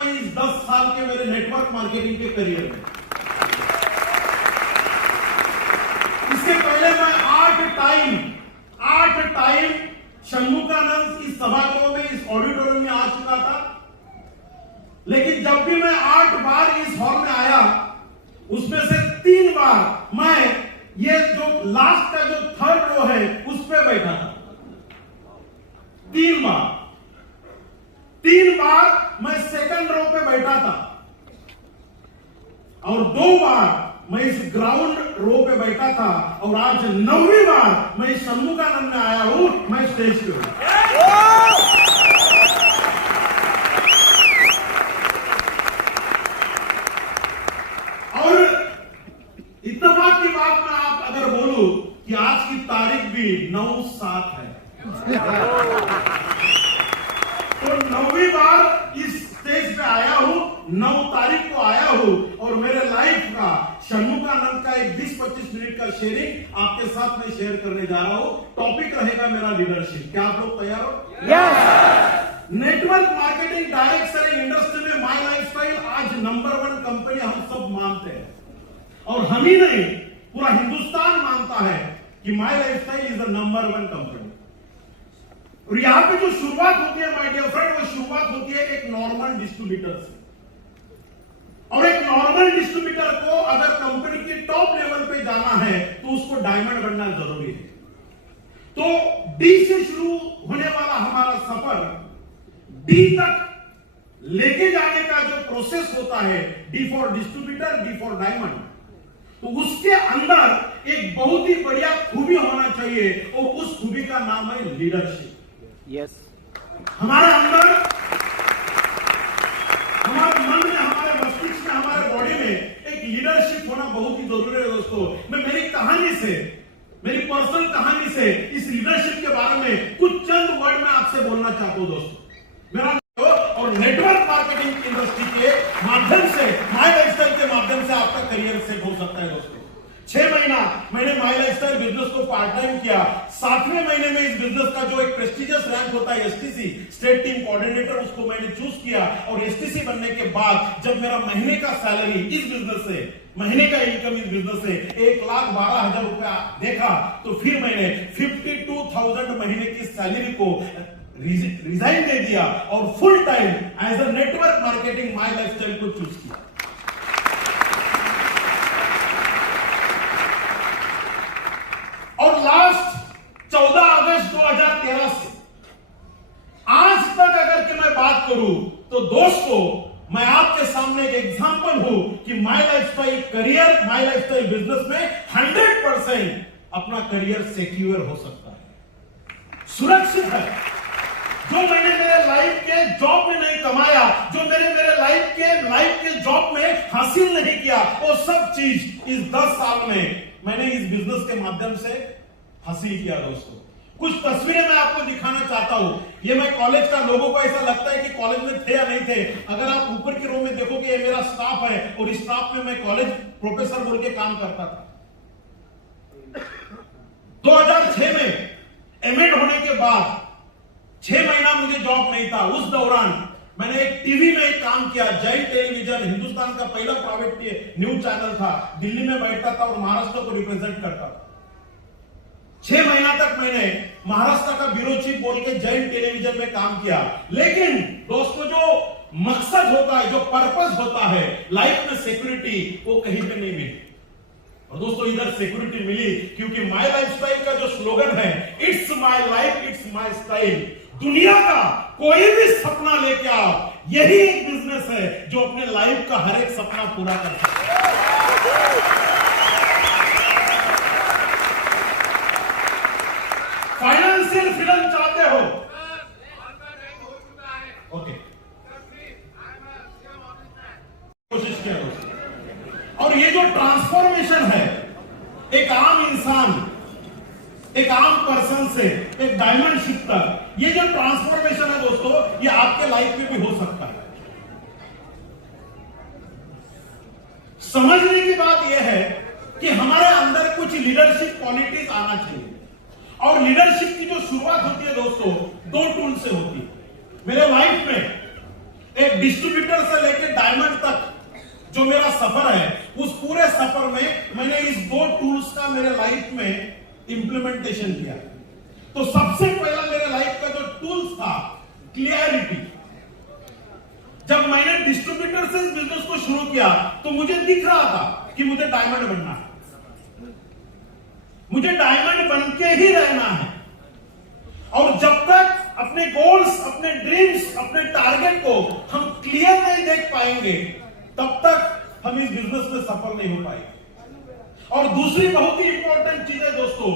इस 10 साल के मेरे नेटवर्क मार्केटिंग के करियर में, इसके पहले मैं 8 टाइम शंभुकानंद इस सभागृह में, इस ऑडिटोरियम में आ चुका था। लेकिन जब भी मैं 8 बार इस हॉल में आया, उसमें से 3 बार मैं ये जो लास्ट का जो थर्ड रो है उस पे बैठा था। 3 बार मैं सेकंड रो पे बैठा था और 2 बार मैं इस ग्राउंड रो पे बैठा था और आज 9वीं बार मैं शंभुकानंद में आया हूं, मैं स्टेज पे हूं। और इत्तेफाक की बात में आप अगर बोलूं कि आज की तारीख भी 9/7 है, तो 9वीं बार इस स्टेज पे आया हूं, 9 तारीख को आया हूं और मेरे लाइफ का शंभुकानंद का एक 20-25 मिनट का शेयरिंग आपके साथ मैं शेयर करने जा रहा हूं। टॉपिक रहेगा मेरा लीडरशिप। क्या आप लोग तैयार हो? Yes. Network marketing direct selling industry में माय लाइफस्टाइल आज नंबर 1 कंपनी हम सब मानते हैं और हम ही नहीं, पूरा हिंदुस्तान मानता है कि my lifestyle is the number 1 company. और यहां पे जो शुरुआत होती है माय डियर फ्रेंड, वो शुरुआत होती है एक नॉर्मल डिस्ट्रीब्यूटर से। और एक नॉर्मल डिस्ट्रीब्यूटर को अगर कंपनी की टॉप लेवल पे जाना है तो उसको डायमंड बनना जरूरी है। तो डी से शुरू होने वाला हमारा सफर डी तक लेके जाने का जो प्रोसेस होता है, D for distributor, D for diamond, तो उसके अंदर एक बहुत ही बढ़िया खूबी होना चाहिए और उस खूबी का नाम है लीडरशिप। यस। हमारे अंदर, हमारे मन में, हमारे मस्तिष्क में, हमारे बॉडी में एक लीडरशिप होना बहुत ही जरूरी है दोस्तों। मैं मेरी कहानी से, मेरी पर्सनल कहानी से इस लीडरशिप के बारे में कुछ चंद वर्ड में आपसे बोलना चाहता हूं दोस्तों। मेरा और नेटवर्क मार्केटिंग इंडस्ट्री के माध्यम से, माय लाइफस्टाइल के माध्यम से आपका करियर सेट हो सकता है दोस्तों। 6 महीना मैंने माय लाइफस्टाइल बिजनेस को पार्ट टाइम किया। 7वें महीने में इस बिजनेस का जो एक प्रेस्टिजियस रैंक होता है एसटीसी, स्टेट टीम कोऑर्डिनेटर, उसको मैंने चूज किया और एसटीसी बनने के बाद जब मेरा महीने का सैलरी इस बिजनेस से, महीने का इनकम इस बिजनेस से 1,12,000 रुपया देखा, तो फिर मैंने 52,000 महीने की सैलरी को रिजाइन दे दिया और full time as a network marketing my lifestyle को चूज किया। और लास्ट 14 अगस्त 2013 से आज तक अगर कि मैं बात करूं तो दोस्तों, मैं आपके सामने एक एग्जांपल हूं कि my lifestyle career, my lifestyle business में 100% अपना करियर सिक्योर हो सकता है, सुरक्षित है। जो मैंने मेरे लाइफ के जॉब में नहीं कमाया, जो मेरे लाइफ के जॉब में हासिल नहीं किया, वो सब चीज इस 10 साल में मैंने इस बिजनेस के माध्यम से हासिल किया दोस्तों। कुछ तस्वीरें मैं आपको दिखाना चाहता हूं। ये मैं कॉलेज का, लोगों को ऐसा लगता है कि कॉलेज में थे या नहीं थे। अगर आप ऊपर की रो में देखोगे, ये मेरा स्टाफ है और इस स्टाफ में मैं कॉलेज प्रोफेसर बोल के काम करता था। 2006 में एमएड होने के बाद 6 महीना मुझे जॉब नहीं था। उस दौरान मैंने एक टीवी में एक काम किया, जय टेलीविजन, हिंदुस्तान का पहला प्राइवेट न्यूज चैनल था। दिल्ली में बैठता था और महाराष्ट्र को रिप्रेजेंट करता था। 6 महीना तक मैंने महाराष्ट्र का ब्यूरो चीफ बोल के जय टेलीविजन में काम किया। लेकिन दोस्तों, जो मकसद होता है, जो पर्पस होता है लाइफ में, सिक्योरिटी, वो कहीं पे नहीं मिली। और दोस्तों, इधर सिक्योरिटी मिली क्योंकि माय लाइफस्टाइल का जो स्लोगन है, it's my life, it's my style. दुनिया का कोई भी सपना लेके आओ, यही एक बिजनेस है जो अपने लाइफ का हर एक सपना पूरा कर सकता है। फाइनेंशियल फ्रीडम चाहते हो? ओके, कोशिश किया दोस्तों। और ये जो ट्रांसफॉर्मेशन है, एक आम इंसान, एक आम पर्सन से एक डायमंड शिप तक, ये जो ट्रांसफॉर्मेशन है दोस्तों, ये आपके लाइफ में भी हो सकता है। समझने की बात यह है कि हमारे अंदर कुछ लीडरशिप क्वालिटीज आना चाहिए। और लीडरशिप की जो शुरुआत होती है दोस्तों, 2 टूल से होती है। मेरे लाइफ में एक डिस्ट्रीब्यूटर से लेकर डायमंड तक जो मेरा सफर है, उस पूरे सफर में मैंने इस 2 टूल्स का मेरे लाइफ में इंप्लीमेंटेशन किया। तो सबसे पहला मेरे लाइफ का जो टूल्स था, क्लियरिटी। जब मैंने डिस्ट्रीब्यूटर से इस बिजनेस को शुरू किया तो मुझे दिख रहा था कि मुझे डायमंड बनना है, मुझे डायमंड बन के ही रहना है। और जब तक अपने गोल्स, अपने ड्रीम्स, अपने टारगेट को हम क्लियर नहीं देख पाएंगे, तब तक हम इस बिजनेस में सफल नहीं हो पाएंगे। और दूसरी बहुत ही इंपॉर्टेंट चीज है दोस्तों,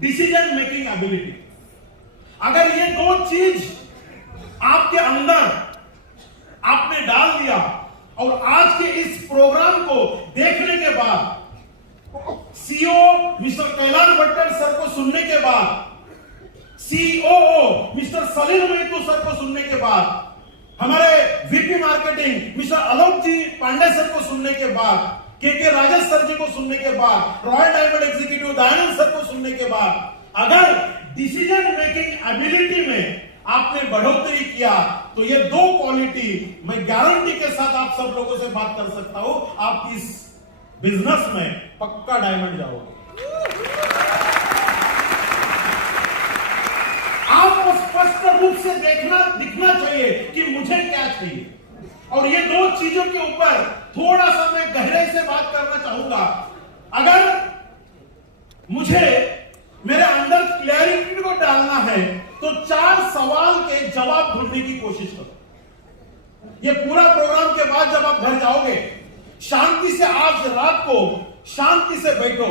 डिसीजन मेकिंग एबिलिटी। अगर ये 2 चीज आपके अंदर आपने डाल दिया, और आज के इस प्रोग्राम को देखने के बाद, CEO mister Kailash Bhattar sir को सुनने के बाद, COO mister Salim Mahto sir को सुनने के बाद, हमारे VP marketing mister Alok ji Pande sir को सुनने के बाद, के राजेश सर जी को सुनने के बाद, royal diamond executive Dayanand sir को सुनने के बाद, अगर डिसीजन मेकिंग एबिलिटी में आपने बढ़ोतरी किया तो ये 2 क्वालिटी मैं गारंटी के साथ आप सब लोगों से बात कर सकता हूं, आप इस बिजनेस में पक्का डायमंड जाओगे। आपको स्पष्ट रूप से दिखना चाहिए कि मुझे क्या चाहिए। और ये 2 चीजों के ऊपर थोड़ा सा मैं गहराई से बात करना चाहूंगा। अगर मुझे मेरे अंदर क्लैरिटी को डालना है तो 4 सवाल के जवाब ढूंढने की कोशिश करो। ये पूरा प्रोग्राम के बाद जब आप घर जाओगे, शांति से आज रात को शांति से बैठो,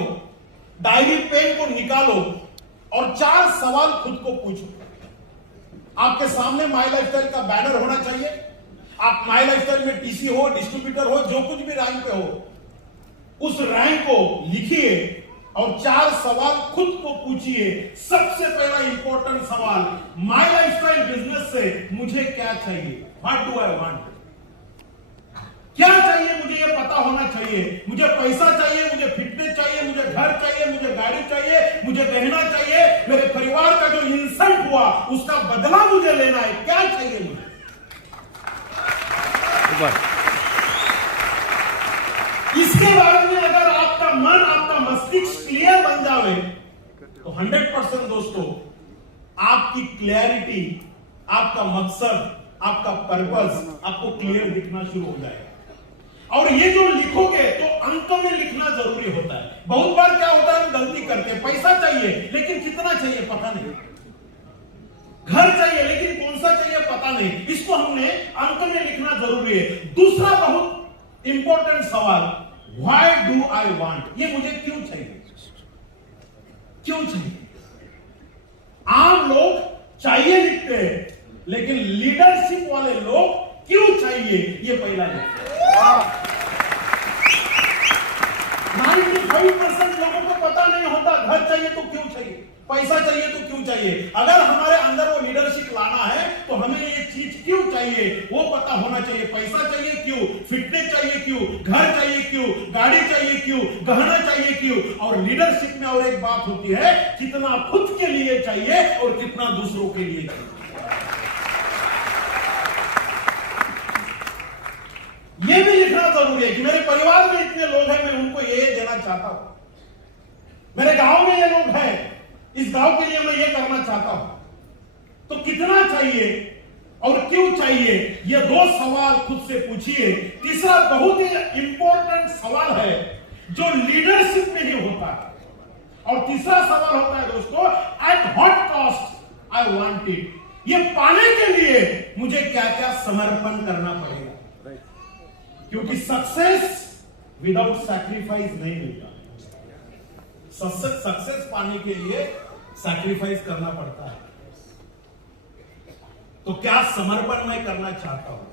डायरी पेन को निकालो और 4 सवाल खुद को पूछो। आपके सामने माई लाइफस्टाइल का बैनर होना चाहिए। आप माई लाइफस्टाइल में टीसी हो, डिस्ट्रीब्यूटर हो, जो कुछ भी रैंक पे हो, उस रैंक को लिखिए और 4 सवाल खुद को पूछिए। सबसे पहला इंपॉर्टेंट सवाल, माई लाइफस्टाइल बिजनेस से मुझे क्या चाहिए? What do I want? क्या चाहिए मुझे, ये पता होना चाहिए। मुझे पैसा चाहिए, मुझे फिटनेस चाहिए, मुझे घर चाहिए, मुझे गाड़ी चाहिए, मुझे गहना चाहिए, मेरे परिवार का जो इंसल्ट हुआ उसका बदला मुझे लेना है। क्या चाहिए मुझे? इसके बारे में अगर आपका मन, आपका मस्तिष्क क्लियर बन जावे तो 100% दोस्तों आपकी क्लैरिटी, आपका मकसद, आपका पर्पस आपको क्लियर दिखना शुरू हो जाएगा। और ये जो लिखोगे तो अंक में लिखना जरूरी होता है। बहुत बार क्या होता है, हम गलती करते हैं। पैसा चाहिए लेकिन कितना चाहिए पता नहीं, घर चाहिए लेकिन कौन सा चाहिए पता नहीं। इसको हमने अंक में लिखना जरूरी है। दूसरा बहुत इंपॉर्टेंट सवाल, व्हाई डू आई वांट? ये मुझे क्यों चाहिए? क्यों चाहिए? आम लोग चाहिए लिखते हैं, लेकिन लीडरशिप वाले लोग क्यों चाहिए ये पहला लिखते हैं। 95% लोगों को पता नहीं होता घर चाहिए तो क्यों चाहिए, पैसा चाहिए तो क्यों चाहिए। अगर हमारे अंदर वो लीडरशिप लाना है तो हमें ये चीज क्यों चाहिए वो पता होना चाहिए। पैसा चाहिए क्यों, फिटनेस चाहिए क्यों, घर चाहिए क्यों, गाड़ी चाहिए क्यों, गहना चाहिए क्यों। और लीडरशिप में और एक बात होती है, कितना खुद के लिए चाहिए और कितना दूसरों के लिए चाहिए। ये भी लिखना जरूरी है कि मेरे परिवार में इतने लोग हैं, मैं उनको ये देना चाहता हूं। मेरे गांव में ये लोग हैं, इस गांव के लिए मैं ये करना चाहता हूं। तो कितना चाहिए और क्यों चाहिए, ये 2 सवाल खुद से पूछिए। तीसरा बहुत ही इंपॉर्टेंट सवाल है जो लीडरशिप में ही होता है। और तीसरा सवाल होता है दोस्तों, at what cost I want it? ये पाने के लिए मुझे क्या क्या समर्पण करना पड़ेगा, क्योंकि सक्सेस विदाउट सैक्रिफाइस नहीं मिलता। सक्सेस पाने के लिए सैक्रिफाइस करना पड़ता है। तो क्या समर्पण मैं करना चाहता हूं?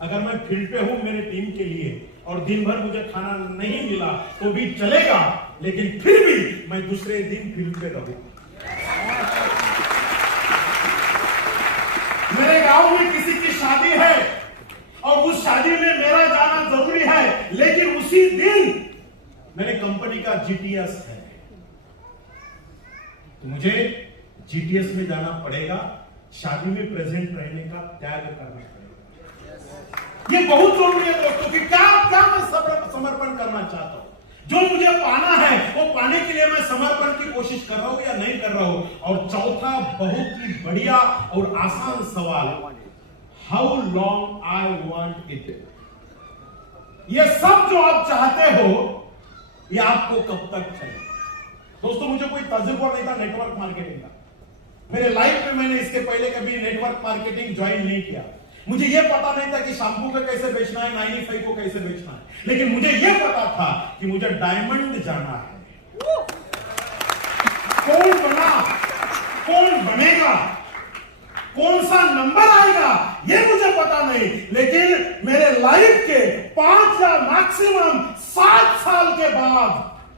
अगर मैं फील्ड पे हूं मेरे टीम के लिए और दिन भर मुझे खाना नहीं मिला तो भी चलेगा, लेकिन फिर भी मैं दूसरे दिन फील्ड पे रहूं। मेरे गांव में किसी की शादी है और उस शादी में मेरा जाना जरूरी है, लेकिन उसी दिन मेरे कंपनी का जीटीएस है तो मुझे जीटीएस में जाना पड़ेगा। शादी में प्रेजेंट रहने का त्याग करना पड़ेगा। ये बहुत जरूरी है दोस्तों कि क्या क्या मैं समर्पण करना चाहता हूं, जो मुझे पाना है वो पाने के लिए मैं समर्पण की कोशिश कर रहा हूं या नहीं कर रहा हूं। और चौथा बहुत ही बढ़िया और आसान सवाल, how long I want it. ये सब जो आप चाहते हो ये आपको कब तक चाहिए। दोस्तों मुझे कोई तजुर्बा नहीं था नेटवर्क मार्केटिंग का, मेरे लाइफ में मैंने इसके पहले कभी नेटवर्क मार्केटिंग ज्वाइन नहीं किया। मुझे यह पता नहीं था कि शैम्पू को कैसे बेचना है, 95 को कैसे बेचना है, लेकिन मुझे यह पता था कि मुझे डायमंड जाना है। कौन बना, कौन बनेगा, कौन सा नंबर आएगा ये मुझे पता नहीं, लेकिन मेरे लाइफ के 5 या मैक्सिमम 7 साल के बाद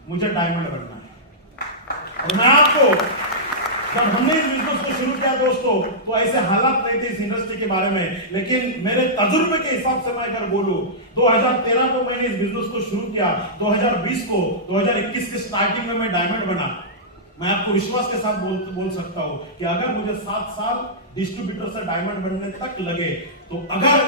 मुझे डायमंड बनना है। और मैं आपको, जब हमने इस बिजनेस को शुरू किया दोस्तों, तो ऐसे हालात नहीं थे इस इंडस्ट्री के बारे में, लेकिन मेरे तजुर्बे के हिसाब से मैं अगर बोलूं, 2013 को मैंने इस बिजनेस को शुरू किया, 2020 को, 2021 के स्टार्टिंग में मैं डायमंड बना। मैं आपको विश्वास के साथ बोल सकता हूं कि अगर मुझे 7 साल डिस्ट्रीब्यूटर से डायमंड बनने तक लगे, तो अगर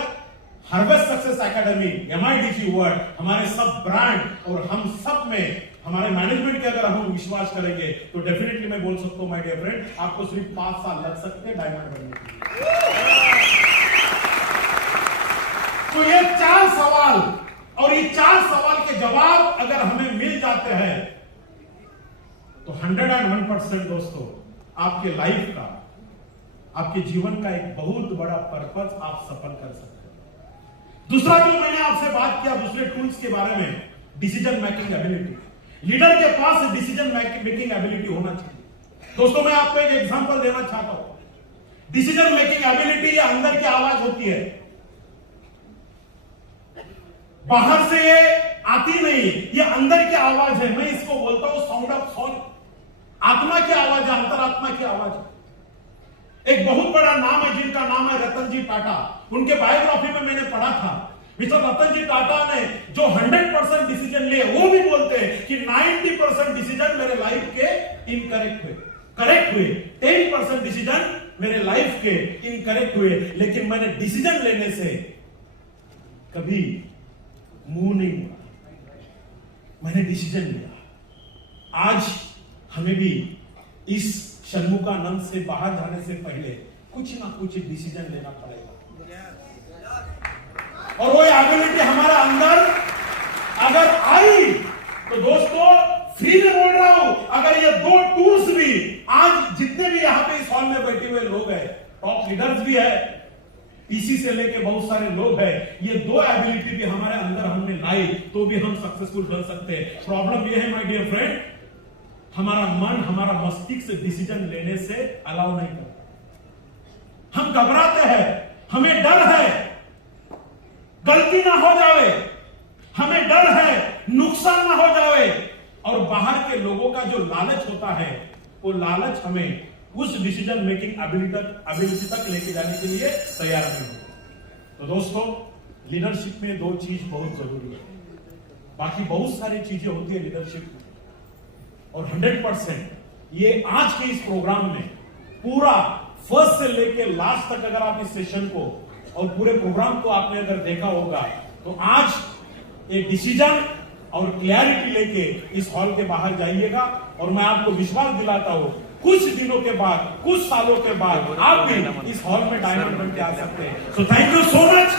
harvest success academy, MIDG world, हमारे सब ब्रांड और हम सब में हमारे मैनेजमेंट के अगर हम विश्वास करेंगे, तो डेफिनेटली मैं बोल सकता हूं माय डियर फ्रेंड, आपको सिर्फ 5 साल लग सकते हैं डायमंड बनने के लिए। तो ये 4 सवाल, और ये 4 सवाल के जवाब अगर हमें मिल जाते हैं, तो 101% दोस्तों आपके लाइफ का, आपके जीवन का एक बहुत बड़ा पर्पस आप सफल कर सकते हैं। दूसरा जो मैंने आपसे बात किया दूसरे टूल्स के बारे में, डिसीजन मेकिंग एबिलिटी। लीडर के पास डिसीजन मेकिंग एबिलिटी होना चाहिए। दोस्तों मैं आपको एक एग्जांपल देना चाहता हूं। डिसीजन मेकिंग एबिलिटी ये अंदर की आवाज होती है, बाहर से ये आती नहीं, ये अंदर की आवाज है। मैं इसको बोलता हूं साउंड ऑफ सोल, आत्मा की आवाज है, अंतरात्मा की आवाज है। एक बहुत बड़ा नाम है जिनका नाम है रतन जी टाटा। उनके बायोग्राफी में मैंने पढ़ा था, मिस्टर रतन जी टाटा ने जो 100% डिसीजन लिए, वो भी बोलते हैं कि 90% डिसीजन मेरे लाइफ के इनकरेक्ट हुए, करेक्ट हुए, 10% डिसीजन मेरे लाइफ के इनकरेक्ट हुए, लेकिन मैंने डिसीजन लेने से कभी मुंह नहीं मोड़ा, मैंने डिसीजन लिया। आज हमें भी इस षण्मुखानंद से बाहर जाने से पहले कुछ ना कुछ डिसीजन लेना पड़ेगा, और वो एबिलिटी हमारा अंदर अगर आई, तो दोस्तों फ्री में बोल रहा हूं, अगर ये 2 टूल्स भी आज जितने भी यहां पे इस हॉल में बैठे हुए लोग हैं, टॉप लीडर्स भी है, पीसी से लेके बहुत सारे लोग हैं, ये 2 एबिलिटी भी हमारे अंदर हमने लाई, तो भी हम सक्सेसफुल बन सकते हैं। प्रॉब्लम ये है माय डियर फ्रेंड, हमारा मन, हमारा मस्तिष्क डिसीजन लेने से अलाउ नहीं करता। हम घबराते हैं, हमें डर है गलती ना हो जावे, हमें डर है नुकसान ना हो जावे, और बाहर के लोगों का जो लालच होता है, वो लालच हमें उस डिसीजन मेकिंग एबिलिटी तक लेके जाने के लिए तैयार नहीं होता। तो दोस्तों लीडरशिप में 2 चीज बहुत जरूरी है, बाकी बहुत सारी चीजें होती है लीडरशिप में, और 100% ये आज के इस प्रोग्राम में पूरा फर्स्ट से लेके लास्ट तक अगर आप इस सेशन को और पूरे प्रोग्राम को आपने अगर देखा होगा, तो आज एक डिसीजन और क्लैरिटी लेके इस हॉल के बाहर जाइएगा, और मैं आपको विश्वास दिलाता हूं कुछ दिनों के बाद, कुछ सालों के बाद आप भी इस हॉल में डायमंड बन के आ सकते हैं। So thank you so much.